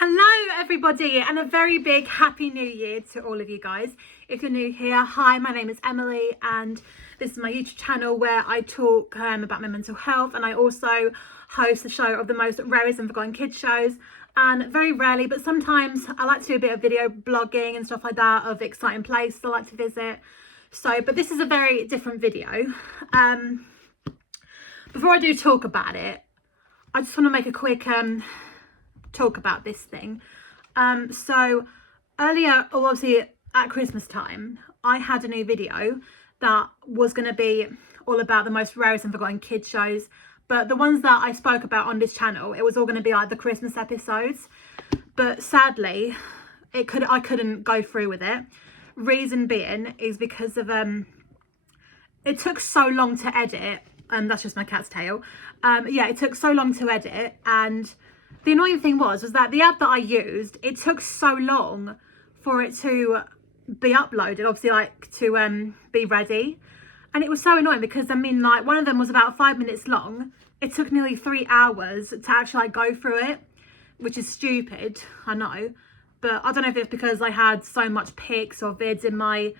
Hello everybody, and a very big happy new year to all of you guys. If you're new here, hi, my name is Emily and this is my YouTube channel where I talk about my mental health, and I also host a show of the most rarest and forgotten kids shows. And very rarely, but sometimes, I like to do a bit of video blogging and stuff like that of exciting places I like to visit. But this is a very different video. Before I do talk about it, I just want to make a quick talk about this thing. So earlier, obviously at Christmas time, I had a new video that was going to be all about the most rarest and forgotten kids shows, but the ones that I spoke about on this channel, it was all going to be like the Christmas episodes. But sadly, I couldn't go through with it. Reason being is because of it took so long to edit, and that's just my cat's tail. It took so long to edit, and the annoying thing was that the app that I used, it took so long for it to be uploaded, obviously, like to be ready. And it was so annoying because, I mean, like, one of them was about 5 minutes long. It took nearly 3 hours to actually like go through it, which is stupid, I know. But I don't know if it's because I had so much pics or vids in my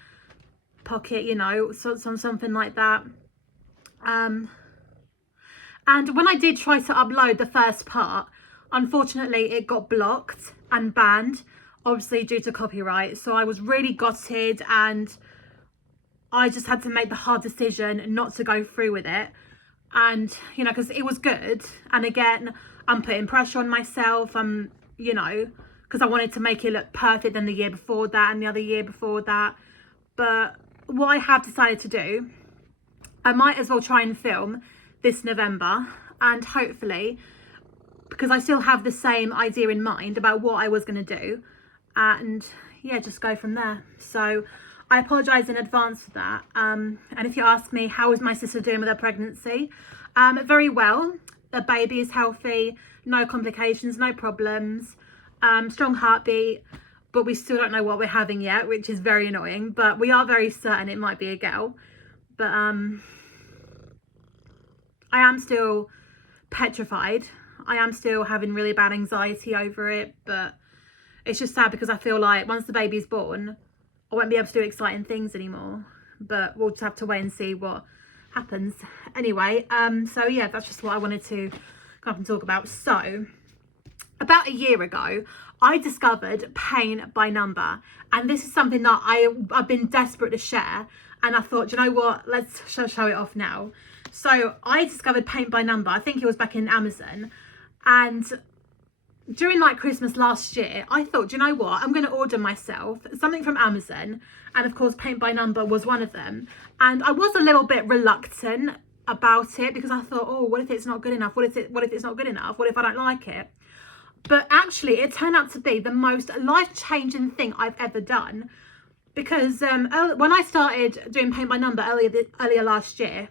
pocket, you know, something like that. And when I did try to upload the first part, unfortunately it got blocked and banned, obviously due to copyright. So I was really gutted, and I just had to make the hard decision not to go through with it. And, you know, because it was good, and again, I'm putting pressure on myself, you know, because I wanted to make it look perfect than the year before that and the other year before that. But what I have decided to do, I might as well try and film this November, and hopefully, because I still have the same idea in mind about what I was going to do, and yeah, just go from there. So I apologise in advance for that. And if you ask me, how is my sister doing with her pregnancy? Very well. The baby is healthy, no complications, no problems, strong heartbeat, but we still don't know what we're having yet, which is very annoying. But we are very certain it might be a girl. But I am still petrified. I am still having really bad anxiety over it, but it's just sad because I feel like once the baby's born, I won't be able to do exciting things anymore. But we'll just have to wait and see what happens. Anyway, so yeah, that's just what I wanted to come up and talk about. So about a year ago, I discovered Paint by Number, and this is something that I've been desperate to share, and I thought, you know what, let's show it off now. So I discovered Paint by Number, I think it was back in Amazon, and during like Christmas last year, I thought, you know what, I'm going to order myself something from Amazon, and of course Paint by Number was one of them. And I was a little bit reluctant about it because I thought, oh, what if it's not good enough? What if it's not good enough? What if I don't like it? But actually, it turned out to be the most life-changing thing I've ever done, because when I started doing Paint by Number earlier last year,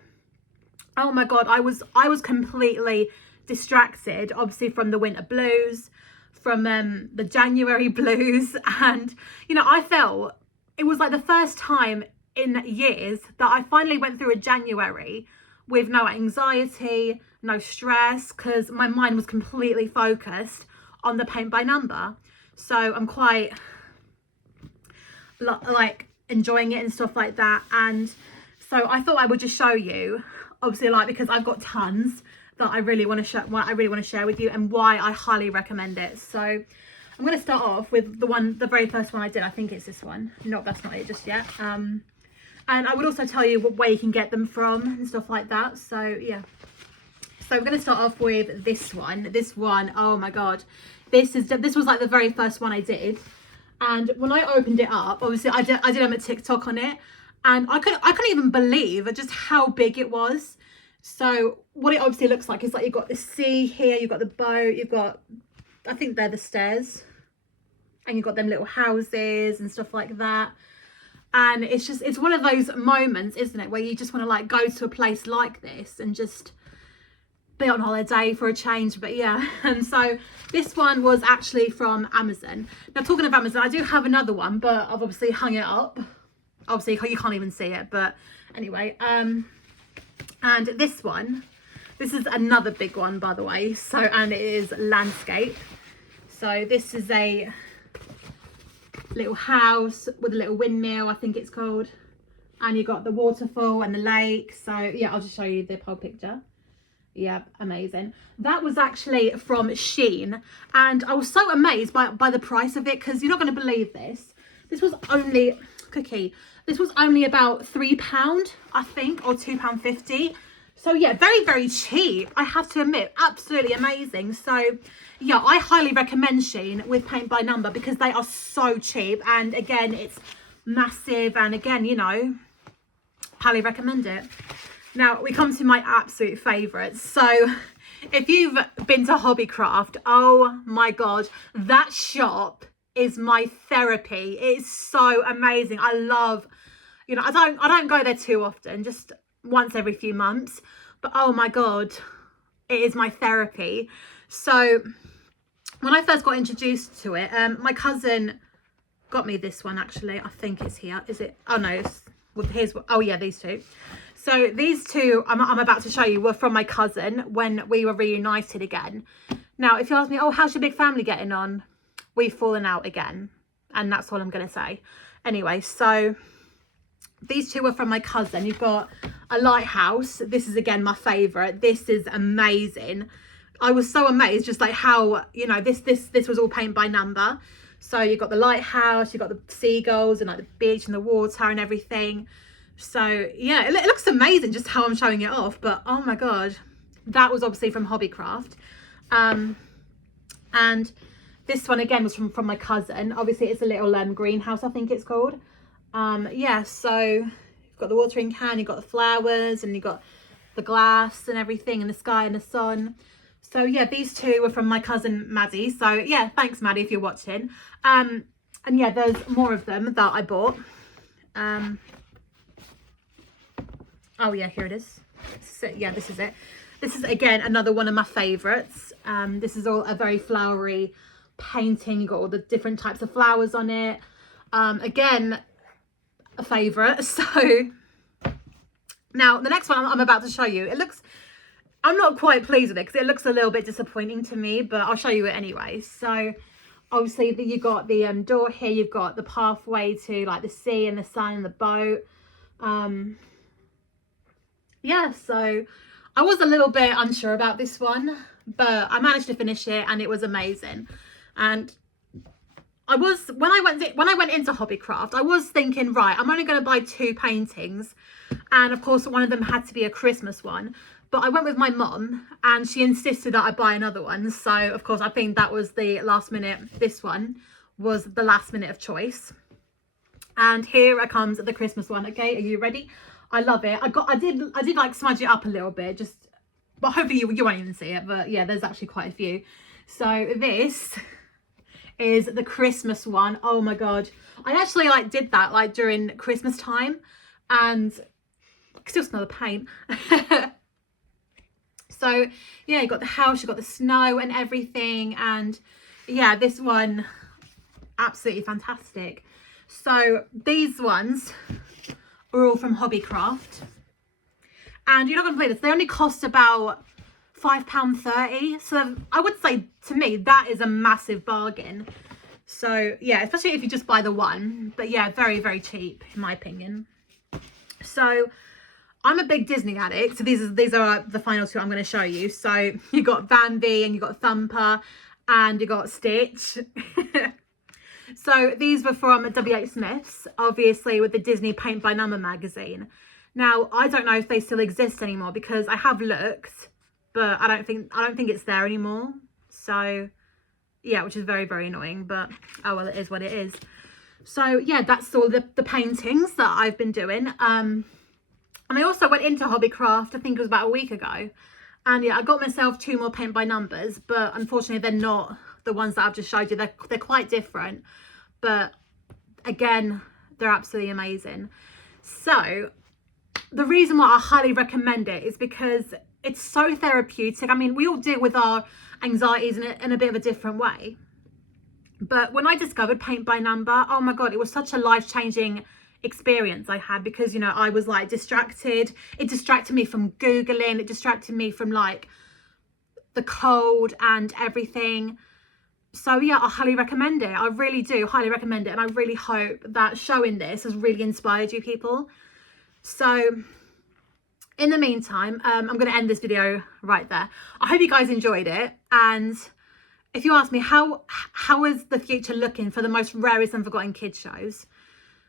oh my god, I was completely distracted, obviously, from the winter blues, from the January blues. And, you know, I felt it was like the first time in years that I finally went through a January with no anxiety, no stress, because my mind was completely focused on the Paint by Number. So I'm quite like enjoying it and stuff like that. And so I thought I would just show you, obviously, like, because I've got tons that I really want to share with you, and why I highly recommend it. So I'm going to start off with the very first one I did. I think it's this one. No, that's not it just yet. And I would also tell you where you can get them from and stuff like that. So yeah. So we're going to start off with this one. This one, oh my god, this was like the very first one I did. And when I opened it up, obviously I did a TikTok on it, and I couldn't even believe just how big it was. So what it obviously looks like is like you've got the sea here, you've got the boat, you've got, I think they're the stairs, and you've got them little houses and stuff like that. And it's one of those moments, isn't it, where you just want to like go to a place like this and just be on holiday for a change. But yeah, and so this one was actually from Amazon. Now, talking of Amazon, I do have another one, but I've obviously hung it up. Obviously you can't even see it, but anyway, and this one, this is another big one, by the way. So, and it is landscape. So this is a little house with a little windmill, I think it's called. And you got the waterfall and the lake. So yeah, I'll just show you the whole picture. Yeah, amazing. That was actually from Shein, and I was so amazed by the price of it, because you're not going to believe this. This was only, Cookie, this was only about £3, I think, or £2.50. So yeah, very, very cheap, I have to admit. Absolutely amazing. So yeah, I highly recommend Shein with Paint by Number, because they are so cheap, and again, it's massive, and again, you know, highly recommend it. Now we come to my absolute favourites. So if you've been to Hobbycraft, oh my god, that shop is my therapy. It's so amazing. I love, you know, I don't go there too often, just once every few months, but oh my god, it is my therapy. So when I first got introduced to it, my cousin got me this one. Actually, I think it's here. Is it? Oh no, well, here's, oh yeah, these two. So these two I'm about to show you were from my cousin when we were reunited again. Now, if you ask me, oh, how's your big family getting on? We've fallen out again. And that's all I'm going to say. Anyway, so these two were from my cousin. You've got a lighthouse. This is, again, my favourite. This is amazing. I was so amazed just like how, you know, this was all Paint by Number. So you've got the lighthouse, you've got the seagulls and like the beach and the water and everything. So yeah, it looks amazing just how I'm showing it off, but oh my god, that was obviously from Hobbycraft. And this one again was from my cousin. Obviously it's a little greenhouse, I think it's called. Yeah, so you've got the watering can, you've got the flowers, and you've got the glass and everything, and the sky and the sun. So yeah, these two were from my cousin Maddie. So yeah, thanks Maddie if you're watching. And yeah, there's more of them that I bought. Oh yeah, here it is. So, yeah, this is it. This is again another one of my favorites. This is all a very flowery painting. You got all the different types of flowers on it. Again, a favorite. So now the next one I'm about to show you, it looks, I'm not quite pleased with it because it looks a little bit disappointing to me, but I'll show you it anyway. So obviously you got the door here, you've got the pathway to like the sea and the sun and the boat. Yeah, so I was a little bit unsure about this one, but I managed to finish it and it was amazing. And I was, when I went into Hobbycraft, I was thinking, right, I'm only going to buy 2 paintings, and of course one of them had to be a Christmas one. But I went with my mum and she insisted that I buy another one. So of course I think that was the last minute. This one was the last minute of choice. And here it comes, the Christmas one. Okay, are you ready? I love it. I did like smudge it up a little bit, just, but hopefully you won't even see it. But yeah, there's actually quite a few. So this is the Christmas one. Oh my god, I actually like did that like during Christmas time, and I can still smell the paint. So yeah, you got the house, you got the snow and everything, and yeah, this one absolutely fantastic. So these ones are all from Hobbycraft, and you're not gonna believe this, they only cost about £5.30. So I would say, to me, that is a massive bargain. So yeah, especially if you just buy the one. But yeah, very, very cheap in my opinion. So I'm a big Disney addict, so these are the final 2 I'm going to show you. So you got Bambi and you got Thumper and you got Stitch. So these were from WH Smith's, obviously, with the Disney Paint by Number magazine. Now I don't know if they still exist anymore, because I have looked, but I don't think it's there anymore. So yeah, which is very, very annoying, but oh well, it is what it is. So yeah, that's all the paintings that I've been doing. And I also went into Hobbycraft, I think it was about a week ago. And yeah, I got myself 2 more Paint by Numbers, but unfortunately they're not the ones that I've just showed you. They're quite different. But again, they're absolutely amazing. So the reason why I highly recommend it is because it's so therapeutic. I mean, we all deal with our anxieties in a bit of a different way. But when I discovered Paint by Number, oh my God, it was such a life-changing experience I had, because you know, I was like distracted. It distracted me from Googling, it distracted me from like the cold and everything. So yeah, I highly recommend it. I really do highly recommend it. And I really hope that showing this has really inspired you people. So in the meantime, I'm going to end this video right there. I hope you guys enjoyed it. And if you ask me, how is the future looking for the most rarest and forgotten kids shows?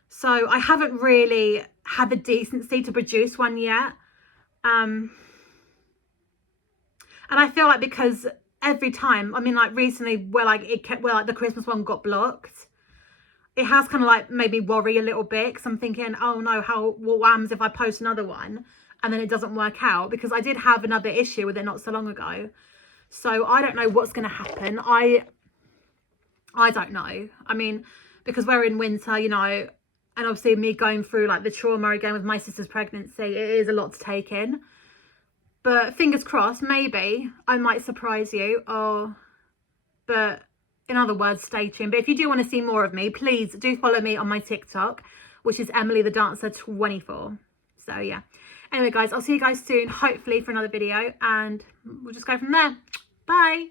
So I haven't really had the decency to produce one yet. And I feel like because every time, I mean, like recently where like the Christmas one got blocked, it has kind of like made me worry a little bit, because I'm thinking, oh no, what happens if I post another one and then it doesn't work out? Because I did have another issue with it not so long ago. So I don't know what's going to happen. I don't know. I mean, because we're in winter, you know, and obviously me going through like the trauma again with my sister's pregnancy, it is a lot to take in. But fingers crossed, maybe I might surprise you. But in other words, stay tuned. But if you do want to see more of me, please do follow me on my TikTok, which is Emily the Dancer 24. So yeah. Anyway, guys, I'll see you guys soon, hopefully for another video, and we'll just go from there. Bye.